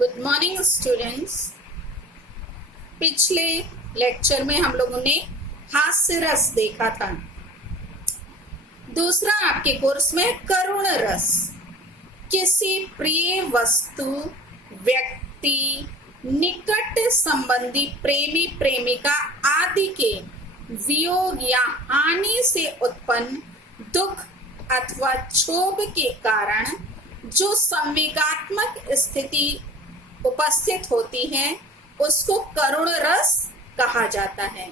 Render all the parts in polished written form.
Good morning students. पिछले lecture में हम लोगों ने हास्य रस देखा था। दूसरा आपके कोर्स में करुण रस। किसी प्रिय वस्तु, व्यक्ति, निकट संबंधी, प्रेमी प्रेमिका आदि के वियोग या हानि से उत्पन्न दुख अथवा क्षोभ के कारण जो संवेगात्मक स्थिति उपस्थित होती है उसको करुण रस कहा जाता है।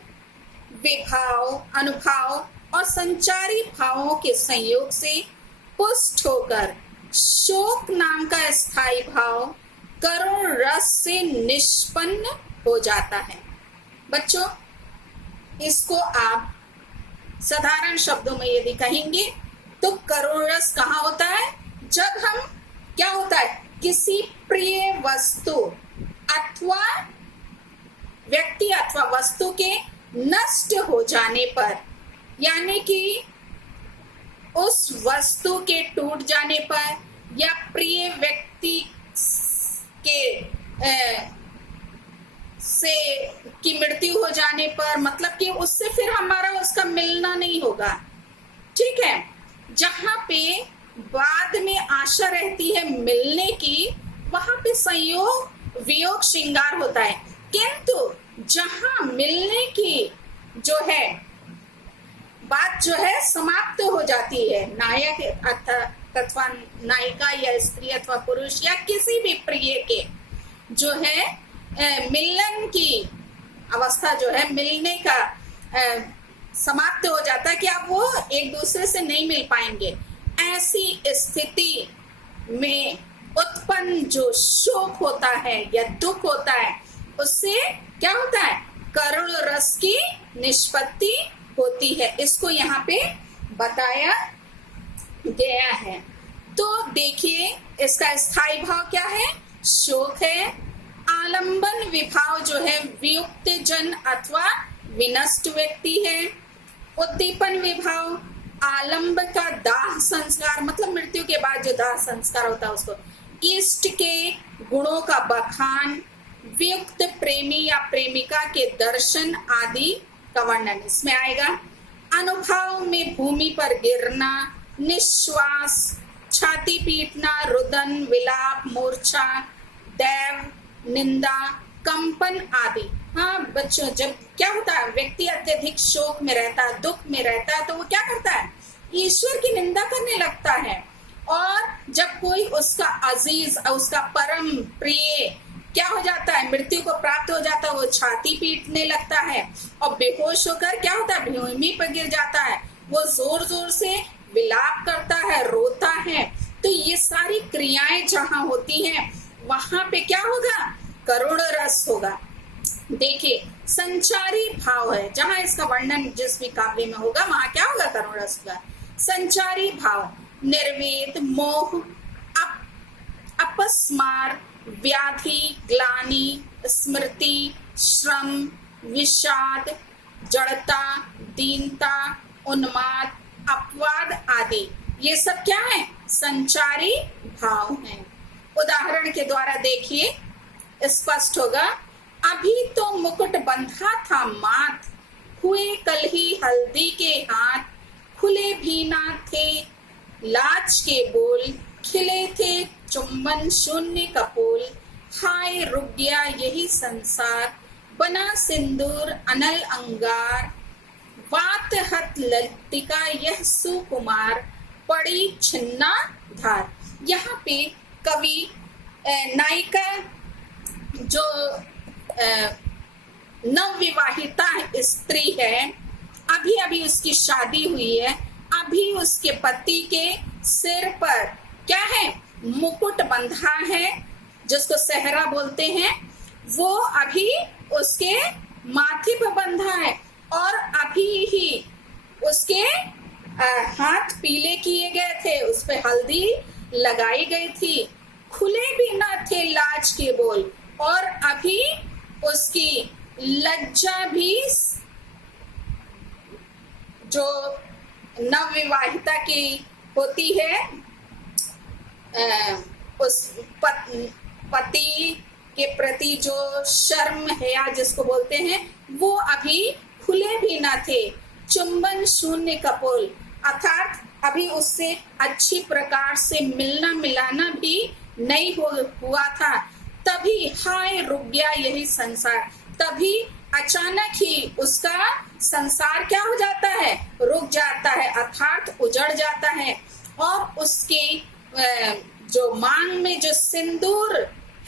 विभाव, अनुभाव और संचारी भावों के संयोग से पुष्ट होकर शोक नाम का स्थायी भाव करुण रस से निष्पन्न हो जाता है। बच्चों, इसको आप साधारण शब्दों में यदि कहेंगे तो करुण रस कहाँ होता है? जब हम क्या होता है, किसी प्रिय वस्तु अथवा व्यक्ति अथवा वस्तु के नष्ट हो जाने पर, यानी कि उस वस्तु के टूट जाने पर या प्रिय व्यक्ति के से की मृत्यु हो जाने पर, मतलब कि उससे फिर हमारा उसका मिलना नहीं होगा। ठीक है, जहां पे बाद में आशा रहती है मिलने की, वहां पे संयोग वियोग श्रृंगार होता है। किंतु जहां मिलने की जो है बात जो है समाप्त हो जाती है, नायक अथवा नायिका या स्त्री अथवा पुरुष या किसी भी प्रिय के जो है मिलन की अवस्था जो है, मिलने का समाप्त हो जाता है कि अब वो एक दूसरे से नहीं मिल पाएंगे। ऐसी स्थिति में उत्पन्न जो शोक होता है या दुख होता है, उससे क्या होता है? करुण रस की निष्पत्ति होती है। इसको यहाँ पे बताया गया है। तो देखिए, इसका स्थायी भाव क्या है? शोक है। आलंबन विभाव जो है वियुक्त जन अथवा विनष्ट व्यक्ति है। उद्दीपन विभाव आलंब का दाह संस्कार, मतलब मृत्यु के बाद जो दाह संस्कार होता है उसको। इष्ट के गुणों का बखान, वियुक्त प्रेमी या प्रेमिका के दर्शन आदि का वर्णन इसमें आएगा। अनुभव में भूमि पर गिरना, निश्वास, छाती पीटना, रुदन, विलाप, मूर्छा, दैव, निंदा, कंपन आदि। हाँ बच्चों, जब क्या होता है, व्यक्ति अत्यधिक शोक में रहता है, दुख में रहता है, तो वो क्या करता है? ईश्वर की निंदा करने लगता है। और जब कोई उसका अजीज, उसका परम प्रिय क्या हो जाता है, मृत्यु को प्राप्त हो जाता है, वो छाती पीटने लगता है और बेहोश होकर क्या होता है, भूमि पर गिर जाता है। वो जोर जोर से विलाप करता है, रोता है। तो ये सारी क्रियाएं जहाँ होती हैं वहां पे क्या होगा? करुण रस होगा। देखिए, संचारी भाव है, जहां इसका वर्णन जिस भी काव्य में होगा वहां क्या होगा? करुण रस होगा। संचारी भाव निर्वेद, मोह, अपस्मार, व्याधि, ग्लानि, स्मृति, श्रम, विषाद, जड़ता, दीनता, उन्माद, अपवाद आदि, ये सब क्या है? संचारी भाव हैं। उदाहरण के द्वारा देखिए, स्पष्ट होगा। अभी तो मुकुट बंधा था माथ, हुए कल ही हल्दी के हाथ, खुले भी ना थे लाज के बोल, खिले थे चुंबन शून्य कपोल, हाय रुक गया यही संसार, बना सिंदूर अनल अंगार, वात हत लतिका यह सुकुमार, पड़ी छिन्ना धार। यहाँ पे कवि नायिका जो नवविवाहिता स्त्री है, अभी अभी उसकी शादी हुई है, अभी उसके पति के सिर पर क्या है? मुकुट बंधा है, जिसको सेहरा बोलते हैं। वो अभी उसके माथे पर बंधा है और अभी ही उसके हाथ पीले किए गए थे, उस पे हल्दी लगाई गई थी, खुले भी ना थे लाज के बोल, और अभी उसकी लज्जा भी जो नवविवाहिता की होती है उस पति के प्रति जो शर्म हया जिसको बोलते हैं वो अभी खुले भी ना थे। चुंबन शून्य कपोल, अर्थात अभी उससे अच्छी प्रकार से मिलना मिलाना भी नहीं हुआ था। तभी हाय रुक गया यही संसार, तभी अचानक ही उसका संसार क्या हो जाता है, रुक जाता है, अर्थात उजड़ जाता है। और उसके जो मांग में जो सिंदूर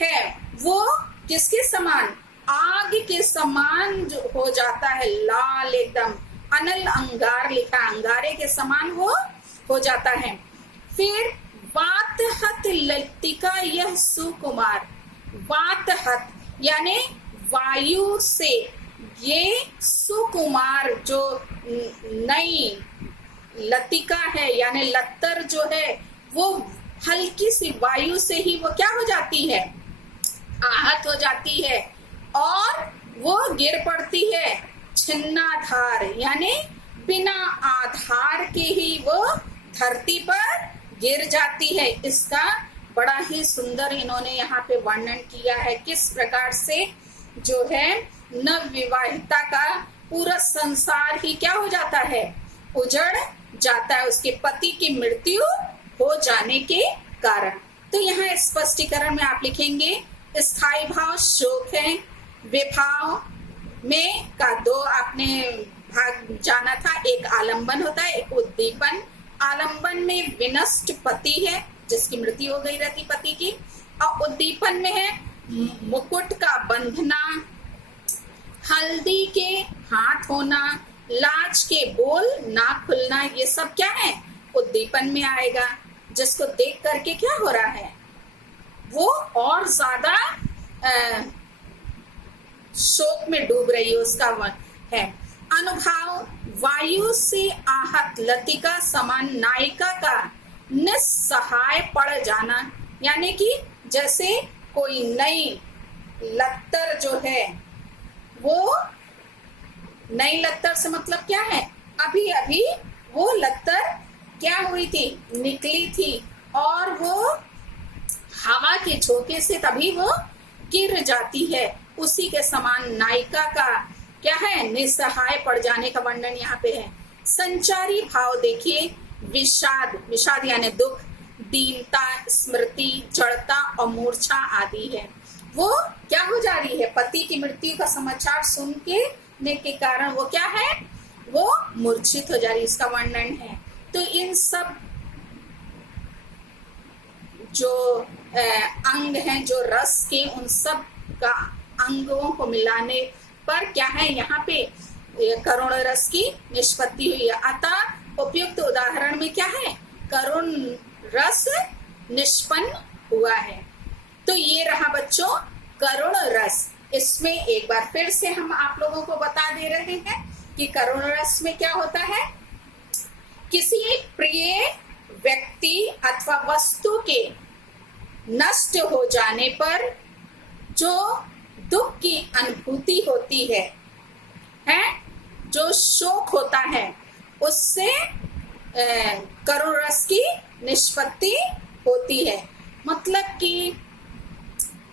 है वो किसके समान, आग के समान जो हो जाता है, लाल एकदम, अनल अंगार लिखा, अंगारे के समान वो हो जाता है। फिर वातहत लतिका यह सुकुमार, वातहत यानी वायु से ये सुकुमार जो नई लतिका है यानी लत्तर जो है वो हल्की सी वायु से ही वो क्या हो जाती है, आहत हो जाती है और वो गिर पड़ती है। छिन्नाधार यानी बिना आधार के ही वो धरती पर गिर जाती है। इसका बड़ा ही सुंदर इन्होंने यहाँ पे वर्णन किया है, किस प्रकार से जो है नव विवाहिता का पूरा संसार ही क्या हो जाता है, उजड़ जाता है उसके पति की मृत्यु हो जाने के कारण। तो यहाँ स्पष्टीकरण में आप लिखेंगे स्थायी भाव शोक है, विभाव में का दो आपने भाग जाना था, एक आलंबन होता है, एक उद्दीपन। आलंबन में विनष्ट पति है जिसकी मृत्यु हो गई रहती पति की, और उद्दीपन में है मुकुट का बंधना, हल्दी के हाथ होना, लाज के बोल ना खुलना, ये सब क्या है, उद्दीपन में आएगा। जिसको देख करके क्या हो रहा है, वो और ज्यादा शोक में डूब रही है, उसका है। अनुभाव वायु से आहत लतिका समान नायिका का निस्सहाय पड़ जाना, यानी कि जैसे कोई नई लत्तर जो है, वो नई लत्तर से मतलब क्या है, अभी अभी वो लत्तर क्या हुई थी, निकली थी और वो हवा के झोंके से तभी वो गिर जाती है। उसी के समान नायिका का क्या है, निस्सहाय पड़ जाने का वर्णन यहाँ पे है। संचारी भाव देखिए, विषाद, विषाद यानी दुख, दीनता, स्मृति, जड़ता और मूर्छा आदि है। वो क्या हो जा रही है, पति की मृत्यु का समाचार सुन के कारण वो क्या है, वो मूर्छित हो जा रही है, इसका वर्णन है। तो इन सब जो अंग हैं जो रस के, उन सब का अंगों को मिलाने पर क्या है, यहाँ पे करुण रस की निष्पत्ति हुई है। अतः उपयुक्त उदाहरण में क्या है, करुण रस निष्पन्न हुआ है। तो ये रहा बच्चों करुण रस। इसमें एक बार फिर से हम आप लोगों को बता दे रहे हैं कि करुण रस में क्या होता है, किसी प्रिय व्यक्ति अथवा वस्तु के नष्ट हो जाने पर जो दुख की अनुभूति होती है, जो शोक होता है, उससे करुण रस की निष्पत्ति होती है। मतलब कि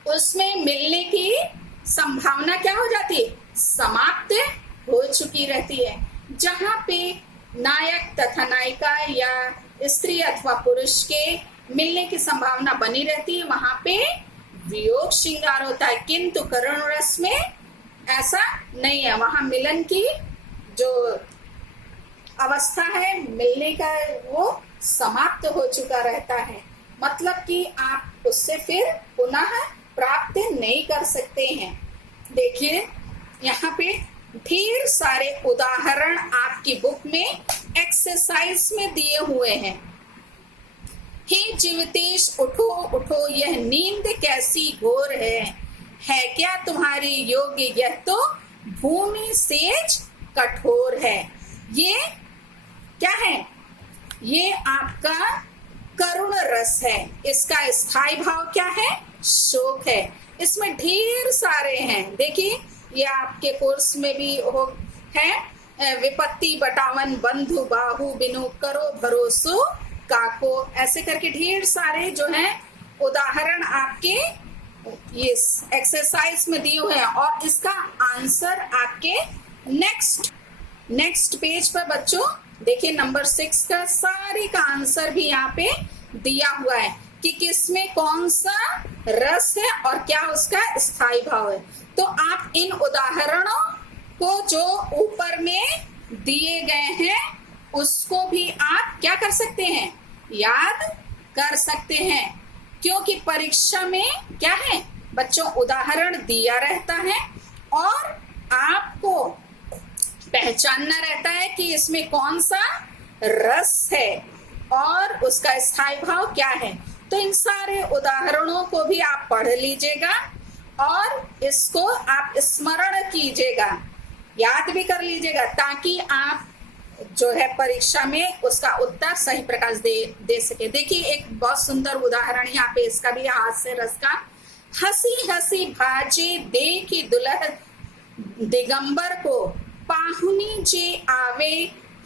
उसमें मिलने की संभावना क्या हो जाती है, समाप्त हो चुकी रहती है। जहाँ पे नायक तथा नायिका या स्त्री अथवा पुरुष के मिलने की संभावना बनी रहती है, वहां पे वियोग श्रृंगार होता है। किंतु करुण रस में ऐसा नहीं है, वहां मिलन की जो अवस्था है, मिलने का, वो समाप्त हो चुका रहता है। मतलब कि आप उससे फिर पुनः प्राप्त नहीं कर सकते हैं। देखिए यहाँ पे ढेर सारे उदाहरण आपकी बुक में एक्सरसाइज में दिए हुए हैं। हे जीवितेश उठो उठो, यह नींद कैसी घोर है क्या तुम्हारी योग्य, यह तो भूमि सेज कठोर है। ये क्या है, ये आपका करुण रस है। इसका स्थायी भाव क्या है, शोक है। इसमें ढेर सारे हैं, देखिए ये आपके कोर्स में भी हो है, विपत्ति बटावन बंधु बाहु बिनु करो भरोसो काको, ऐसे करके ढेर सारे जो हैं उदाहरण आपके ये एक्सरसाइज में दिए हुए हैं और इसका आंसर आपके नेक्स्ट पेज पर बच्चों देखिए नंबर 6 का सारे का आंसर भी यहाँ पे दिया हुआ है कि किसमें कौन सा रस है और क्या उसका स्थायी भाव है। तो आप इन उदाहरणों को जो ऊपर में दिए गए हैं उसको भी आप क्या कर सकते हैं, याद कर सकते हैं, क्योंकि परीक्षा में क्या है बच्चों उदाहरण दिया रहता है और आपको पहचानना रहता है कि इसमें कौन सा रस है और उसका स्थायी भाव क्या है। तो इन सारे उदाहरणों को भी आप पढ़ लीजिएगा और इसको आप स्मरण कीजिएगा, याद भी कर लीजिएगा, ताकि आप जो है परीक्षा में उसका उत्तर सही प्रकार दे सके। देखिए एक बहुत सुंदर उदाहरण यहाँ पे इसका भी हास्य रस का। हंसी हंसी भाजे देखी दुल्हन दिगंबर को, पाहुनी जे आवे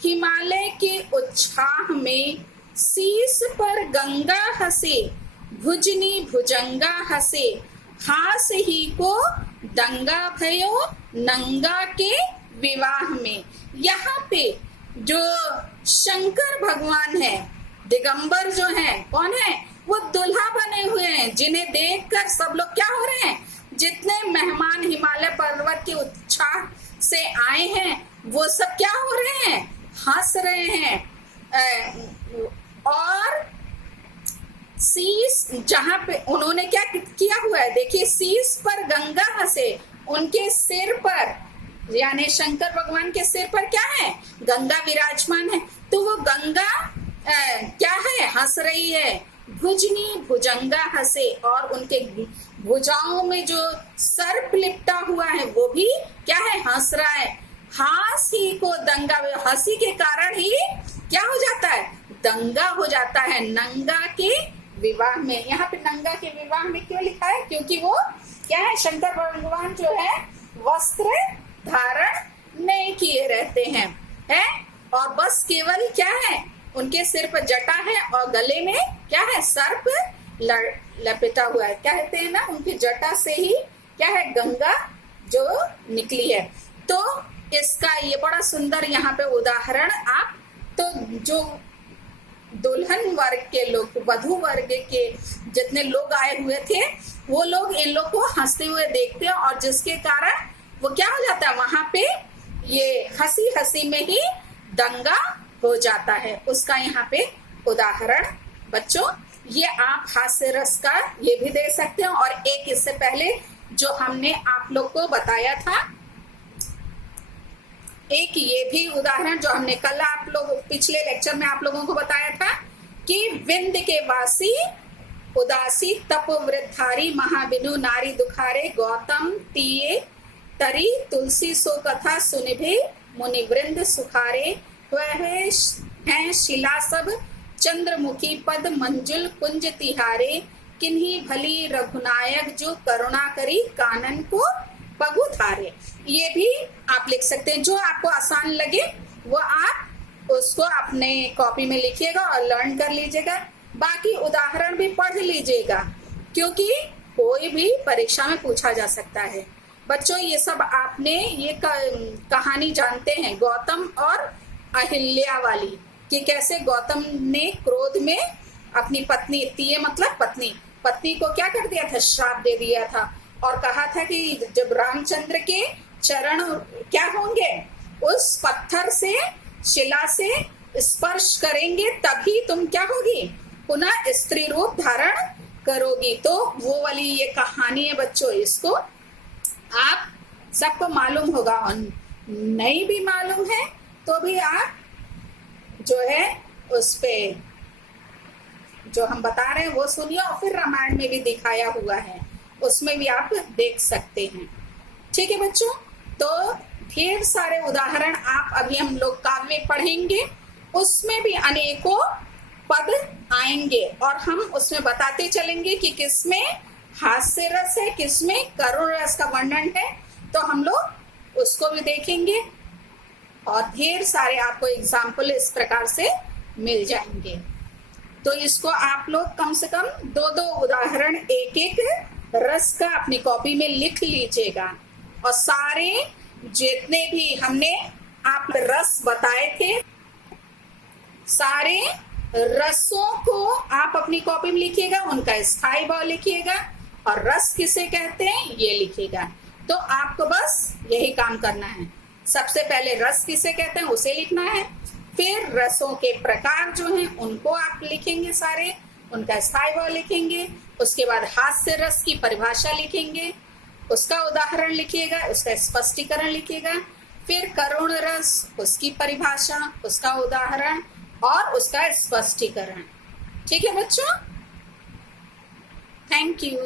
हिमालय के उत्साह में, शीश पर गंगा हंसे भुजनी भुजंगा हंसे, हास ही को दंगा भयो नंगा के विवाह में। यहाँ पे जो शंकर भगवान है, दिगंबर जो है कौन है, वो दुल्हा बने हुए हैं, जिन्हें देखकर सब लोग क्या हो रहे हैं, जितने मेहमान हिमालय पर्वत के उत्साह से आए हैं वो सब क्या हो रहे हैं, हंस रहे हैं। और शीश जहां पे उन्होंने क्या किया हुआ है, देखिए शीश पर गंगा हंसे, उनके सिर पर यानी शंकर भगवान के सिर पर क्या है, गंगा विराजमान है। तो वो गंगा क्या है, हंस रही है। भुजनी भुजंगा हंसे, और उनके भुजाओं में जो सर्प लिपटा हुआ है वो भी क्या है, हंस रहा है। हास ही को दंगा, हंसी के कारण ही क्या हो जाता है, दंगा हो जाता है नंगा के विवाह में। यहाँ पे नंगा के विवाह में क्यों लिखा है, क्योंकि वो क्या है, शंकर भगवान जो है वस्त्र धारण नहीं किए रहते हैं, है, और बस केवल क्या है, उनके सिर पर जटा है और गले में क्या है, सर्प लपेटा हुआ है। क्या कहते हैं ना, उनकी जटा से ही क्या है, गंगा जो निकली है। तो इसका ये बड़ा सुंदर यहाँ पे उदाहरण आप, तो जो दुल्हन वर्ग के लोग, वधू वर्ग के जितने लोग आए हुए थे, वो लोग इन लोग को हंसते हुए देखते हैं, और जिसके कारण वो क्या हो जाता है, वहां पे ये हंसी हंसी में ही दंगा हो जाता है। उसका यहाँ पे उदाहरण बच्चों, ये आप हास्य रस का ये भी दे सकते हैं। और एक इससे पहले जो हमने आप लोग को बताया था, एक ये भी उदाहरण जो हमने कल आप लोग पिछले लेक्चर में आप लोगों को बताया था कि विंध्य के वासी उदासी तप वृद्धारी, महाबिनु नारी दुखारे, गौतम तिये तरी, तुलसी सो कथा सुनिभे, मुनि वृंद सुखारे, वह है शिला सब चंद्रमुखी पद, मंजुल कुंज तिहारे, किन्हीं भली रघुनायक जो करुणा करी, कानन को पगु थारे। ये भी आप लिख सकते हैं, जो आपको आसान लगे वो आप उसको अपने कॉपी में लिखिएगा और लर्न कर लीजिएगा। बाकी उदाहरण भी पढ़ लीजिएगा, क्योंकि कोई भी परीक्षा में पूछा जा सकता है। बच्चों ये सब आपने ये कहानी जानते हैं गौतम और अहिल्या वाली, कि कैसे गौतम ने क्रोध में अपनी पत्नी, तिये मतलब पत्नी को क्या कर दिया था, श्राप दे दिया था, और कहा था कि जब रामचंद्र के चरण क्या होंगे, उस पत्थर से, शिला से स्पर्श करेंगे तभी तुम क्या होगी, पुनः स्त्री रूप धारण करोगी। तो वो वाली ये कहानी है बच्चों, इसको आप सबको मालूम होगा, और नहीं भी मालूम है तो भी आप जो है उस पे जो हम बता रहे हैं वो सुनिए, और फिर रामायण में भी दिखाया हुआ है, उसमें भी आप देख सकते हैं। ठीक है बच्चों, तो ढेर सारे उदाहरण आप अभी हम लोग काव्य पढ़ेंगे, उसमें भी अनेकों पद आएंगे, और हम उसमें बताते चलेंगे कि किसमें हास्य रस है, किसमें करुण रस का वर्णन है। तो हम लोग उसको भी देखेंगे, और ढेर सारे आपको एग्जाम्पल इस प्रकार से मिल जाएंगे। तो इसको आप लोग कम से कम 2-2 उदाहरण एक एक रस का अपनी कॉपी में लिख लीजिएगा और सारे जितने भी हमने आप रस बताए थे सारे रसों को आप अपनी कॉपी में लिखिएगा, उनका स्थायी भाव लिखिएगा और रस किसे कहते हैं ये लिखिएगा। तो आपको बस यही काम करना है। सबसे पहले रस किसे कहते हैं उसे लिखना है, फिर रसों के प्रकार जो हैं उनको आप लिखेंगे, सारे उनका स्थायी भाव लिखेंगे, उसके बाद हास्य रस की परिभाषा लिखेंगे, उसका उदाहरण लिखिएगा, उसका स्पष्टीकरण लिखिएगा, फिर करुण रस उसकी परिभाषा, उसका उदाहरण और उसका स्पष्टीकरण। ठीक है बच्चों, थैंक यू।